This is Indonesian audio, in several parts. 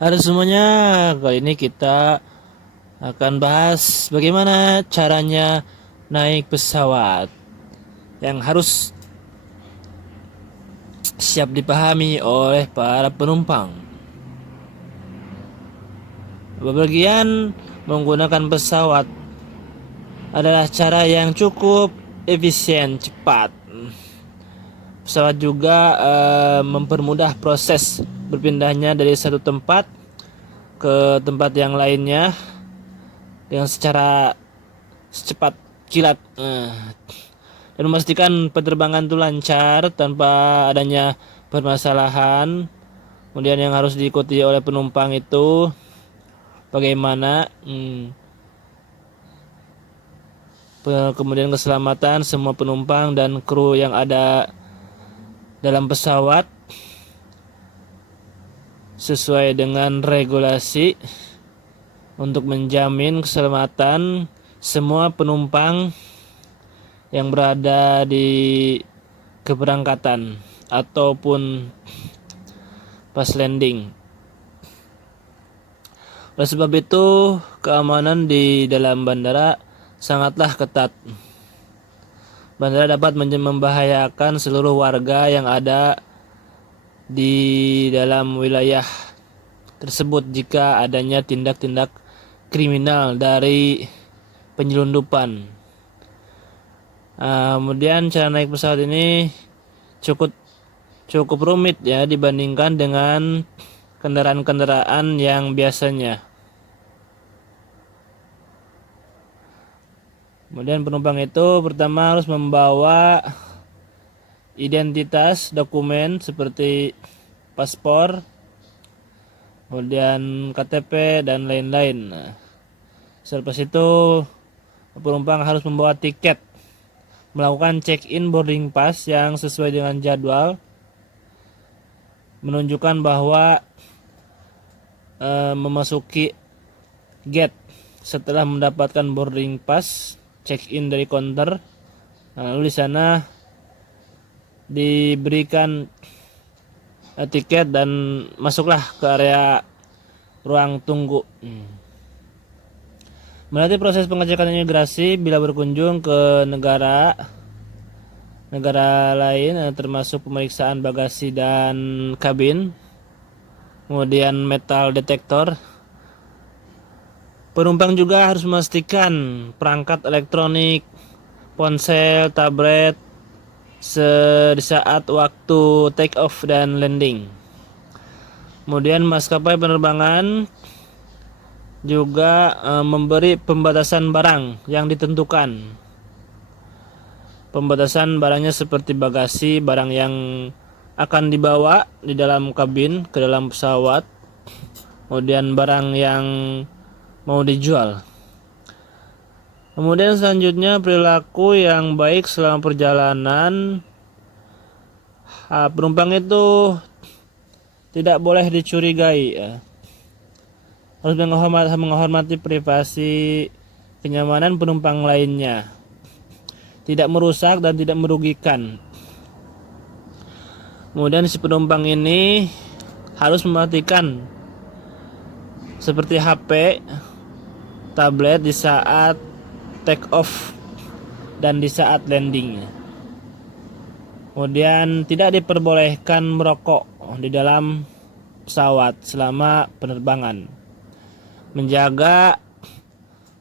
Halo semuanya, kali ini kita akan bahas bagaimana caranya naik pesawat yang harus siap dipahami oleh para penumpang. Bepergian menggunakan pesawat adalah cara yang cukup efisien, cepat. Pesawat juga mempermudah proses berpindahnya dari satu tempat ke tempat yang lainnya dengan secara secepat kilat dan memastikan penerbangan itu lancar tanpa adanya permasalahan. Kemudian yang harus diikuti oleh penumpang itu bagaimana kemudian keselamatan semua penumpang dan kru yang ada dalam pesawat sesuai dengan regulasi untuk menjamin keselamatan semua penumpang yang berada di keberangkatan ataupun pas landing. Oleh sebab itu, keamanan di dalam bandara sangatlah ketat. Bandara dapat membahayakan seluruh warga yang ada di dalam wilayah tersebut jika adanya tindak-tindak kriminal dari penyelundupan. Kemudian cara naik pesawat ini cukup rumit ya dibandingkan dengan kendaraan-kendaraan yang biasanya. Kemudian penumpang itu pertama harus membawa identitas, dokumen seperti paspor, kemudian KTP dan lain-lain. Selepas itu penumpang harus membawa tiket, melakukan check-in boarding pass yang sesuai dengan jadwal, menunjukkan bahwa memasuki gate setelah mendapatkan boarding pass, check-in dari counter. Lalu di sana diberikan tiket dan masuklah ke area ruang tunggu. Melalui proses pengecekan imigrasi bila berkunjung ke negara lain, termasuk pemeriksaan bagasi dan kabin, kemudian metal detektor. Penumpang juga harus memastikan perangkat elektronik, ponsel, tablet di saat waktu take off dan landing. Kemudian maskapai penerbangan juga memberi pembatasan barang yang ditentukan. Pembatasan barangnya seperti bagasi, barang yang akan dibawa di dalam kabin ke dalam pesawat, kemudian barang yang mau dijual. Kemudian selanjutnya perilaku yang baik selama perjalanan. Penumpang itu tidak boleh dicurigai ya. Harus menghormati privasi kenyamanan penumpang lainnya, tidak merusak dan tidak merugikan. Kemudian si penumpang ini harus mematikan seperti HP, tablet di saat take off dan di saat landing. Kemudian tidak diperbolehkan merokok di dalam pesawat selama penerbangan. Menjaga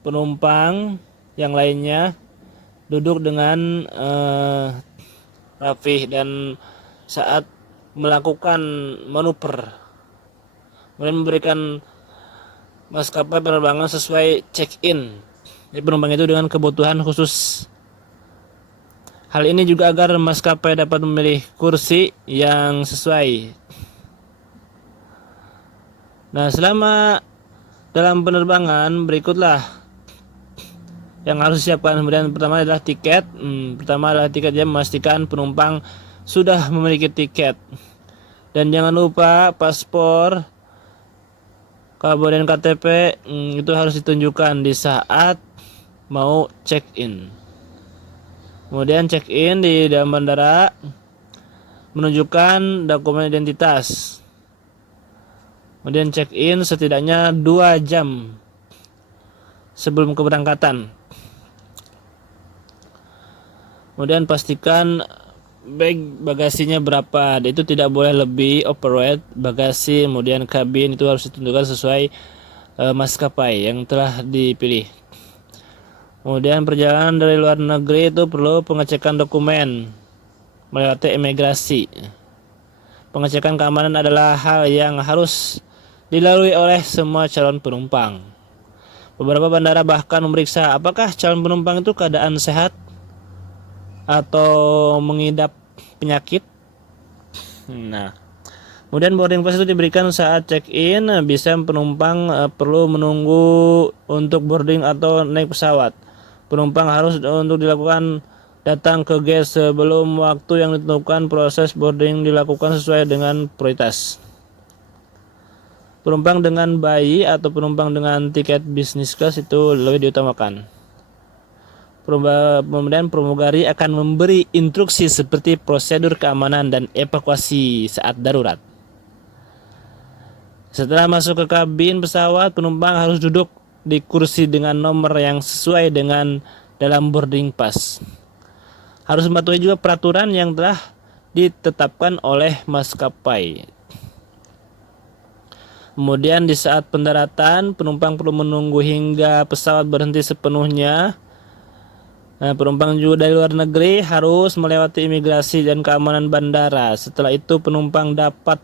penumpang yang lainnya duduk dengan rapih dan saat melakukan manuver. Kemudian memberikan maskapai penerbangan sesuai check-in. Jadi penumpang itu dengan kebutuhan khusus. Hal ini juga agar maskapai dapat memilih kursi yang sesuai. Nah, selama dalam penerbangan berikutlah yang harus disiapkan. Kemudian pertama adalah tiket. Dia memastikan penumpang sudah memiliki tiket. Dan jangan lupa paspor, kemudian KTP itu harus ditunjukkan di saat mau check-in. Kemudian check-in di dalam bandara menunjukkan dokumen identitas. Kemudian check-in setidaknya 2 jam sebelum keberangkatan. Kemudian pastikan bag bagasinya berapa. Itu tidak boleh lebih overweight bagasi. Kemudian kabin itu harus ditentukan sesuai maskapai yang telah dipilih. Kemudian perjalanan dari luar negeri itu perlu pengecekan dokumen melewati imigrasi. Pengecekan keamanan adalah hal yang harus dilalui oleh semua calon penumpang. Beberapa bandara bahkan memeriksa apakah calon penumpang itu keadaan sehat atau mengidap penyakit. Nah, kemudian boarding pass itu diberikan saat check-in. Bisa penumpang perlu menunggu untuk boarding atau naik pesawat. Penumpang harus untuk dilakukan datang ke gate sebelum waktu yang ditentukan. Proses boarding dilakukan sesuai dengan prioritas. Penumpang dengan bayi atau penumpang dengan tiket business class itu lebih diutamakan. Kemudian pramugari akan memberi instruksi seperti prosedur keamanan dan evakuasi saat darurat. Setelah masuk ke kabin pesawat, penumpang harus duduk di kursi dengan nomor yang sesuai dengan dalam boarding pass. Harus mematuhi juga peraturan yang telah ditetapkan oleh maskapai. Kemudian di saat pendaratan, penumpang perlu menunggu hingga pesawat berhenti sepenuhnya. Nah, penumpang juga dari luar negeri harus melewati imigrasi dan keamanan bandara. Setelah itu penumpang dapat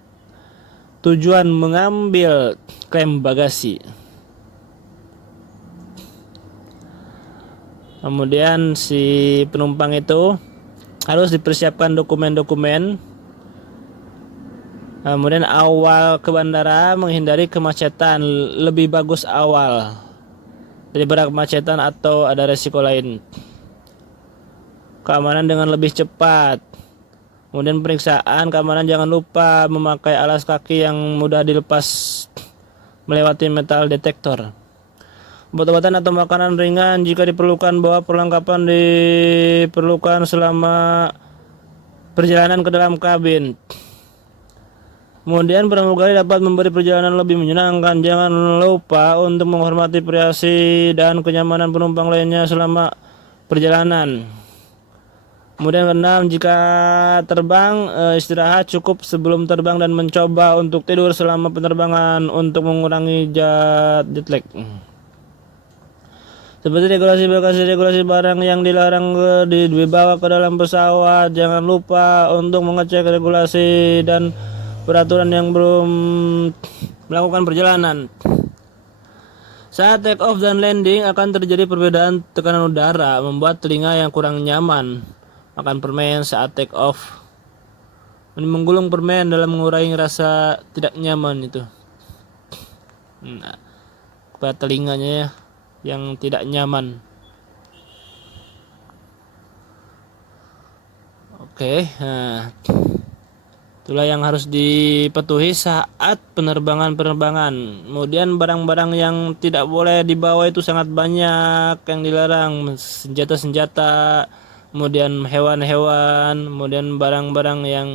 tujuan mengambil klaim bagasi. Kemudian si penumpang itu harus dipersiapkan dokumen-dokumen. Kemudian awal ke bandara menghindari kemacetan, lebih bagus awal daripada kemacetan atau ada resiko lain. Keamanan dengan lebih cepat. Kemudian periksaan keamanan, jangan lupa memakai alas kaki yang mudah dilepas melewati metal detektor. Obat-obatan atau makanan ringan jika diperlukan, bawa perlengkapan diperlukan selama perjalanan ke dalam kabin. Kemudian pramugari dapat memberi perjalanan lebih menyenangkan. Jangan lupa untuk menghormati privasi dan kenyamanan penumpang lainnya selama perjalanan. Kemudian keenam, jika terbang, istirahat cukup sebelum terbang dan mencoba untuk tidur selama penerbangan untuk mengurangi jet lag. Seperti regulasi barang yang dilarang dibawa ke dalam pesawat. Jangan lupa untuk mengecek regulasi dan peraturan yang belum melakukan perjalanan. Saat take off dan landing akan terjadi perbedaan tekanan udara, membuat telinga yang kurang nyaman. Makan permen saat take off, menggulung permen dalam mengurangi rasa tidak nyaman itu. Nah, kepada telinganya ya, yang tidak nyaman. Oke, nah itulah yang harus dipatuhi saat penerbangan. Kemudian barang-barang yang tidak boleh dibawa itu sangat banyak yang dilarang. Senjata-senjata, kemudian hewan-hewan, kemudian barang-barang yang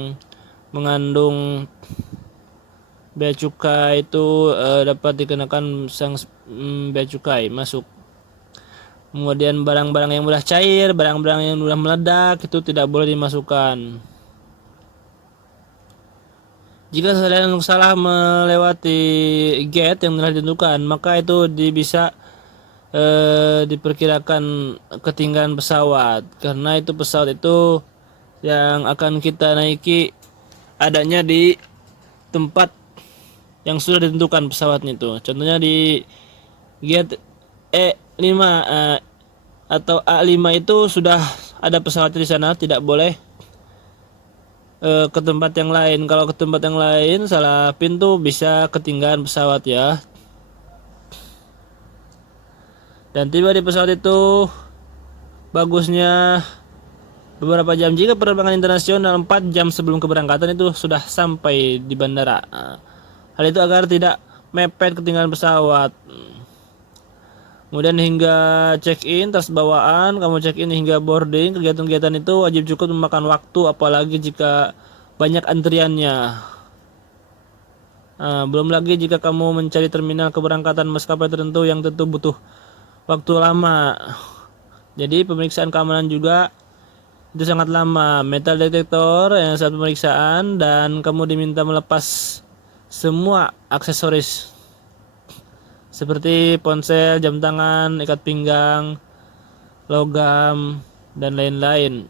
mengandung bea cukai itu dapat dikenakan bea cukai masuk. Kemudian barang-barang yang mudah cair, barang-barang yang mudah meledak itu tidak boleh dimasukkan. Jika kalian salah melewati gate yang telah ditentukan, maka itu bisa diperkirakan ketinggalan pesawat, karena itu pesawat itu yang akan kita naiki adanya di tempat yang sudah ditentukan pesawatnya itu. Contohnya di gate E5 atau A5 itu sudah ada pesawat di sana, tidak boleh ke tempat yang lain. Kalau ke tempat yang lain salah pintu bisa ketinggalan pesawat ya. Dan tiba di pesawat itu bagusnya beberapa jam. Jika penerbangan internasional 4 jam sebelum keberangkatan itu sudah sampai di bandara. Hal itu agar tidak mepet ketinggalan pesawat. Kemudian hingga check-in tas bawaan, kamu check-in hingga boarding, kegiatan-kegiatan itu wajib cukup memakan waktu, apalagi jika banyak antriannya. Belum lagi jika kamu mencari terminal keberangkatan maskapai tertentu yang tentu butuh waktu lama. Jadi pemeriksaan keamanan juga itu sangat lama. Metal detektor yang saat pemeriksaan, dan kamu diminta melepas semua aksesoris seperti ponsel, jam tangan, ikat pinggang, logam, dan lain-lain.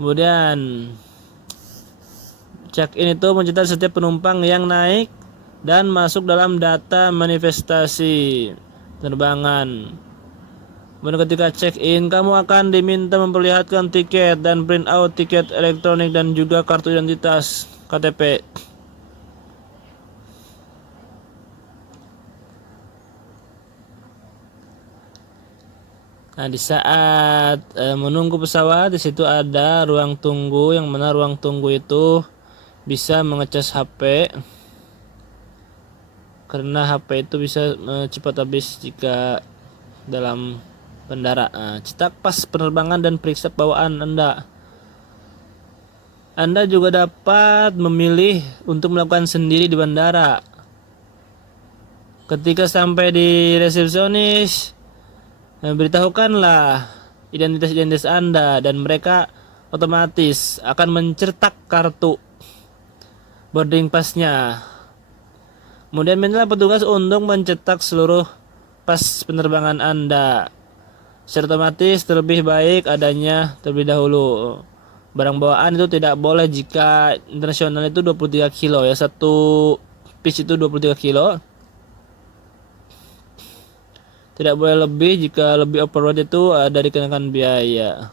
Kemudian check-in itu mencatat setiap penumpang yang naik dan masuk dalam data manifestasi penerbangan. Kemudian ketika check-in, kamu akan diminta memperlihatkan tiket dan print out tiket elektronik dan juga kartu identitas KTP. Nah, di saat menunggu pesawat, di situ ada ruang tunggu, yang mana ruang tunggu itu bisa mengecas HP, karena HP itu bisa cepat habis jika dalam bandara. Cetak pas penerbangan dan periksa bawaan Anda. Anda juga dapat memilih untuk melakukan sendiri di bandara. Ketika sampai di resepsionis, beritahukanlah identitas Anda, dan mereka otomatis akan mencetak kartu boarding pass-nya. Kemudian mintalah petugas untuk mencetak seluruh pas penerbangan Anda. Secara otomatis terlebih baik adanya terlebih dahulu. Barang bawaan itu tidak boleh jika internasional itu 23 kilo ya. Satu piece itu 23 kilo. Tidak boleh lebih, jika lebih overload itu ada dikenakan biaya.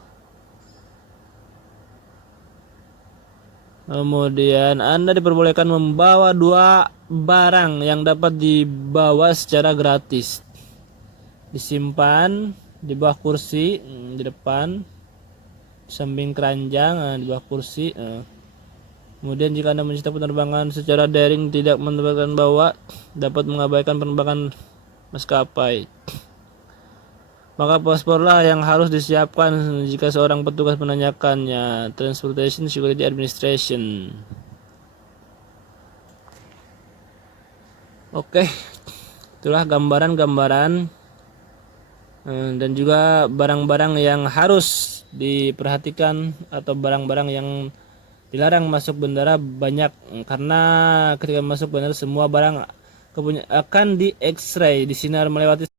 Kemudian Anda diperbolehkan membawa 2 barang yang dapat dibawa secara gratis. Disimpan di bawah kursi, di depan, samping keranjang, di bawah kursi. Kemudian jika Anda mencetak penerbangan secara daring tidak menempatkan bawa, dapat mengabaikan penerbangan maskapai. Maka pasporlah yang harus disiapkan jika seorang petugas menanyakannya. Transportation Security Administration. Oke, itulah gambaran-gambaran dan juga barang-barang yang harus diperhatikan atau barang-barang yang dilarang masuk bandara banyak, karena ketika masuk bandara semua barang akan di X-ray, disinar melewati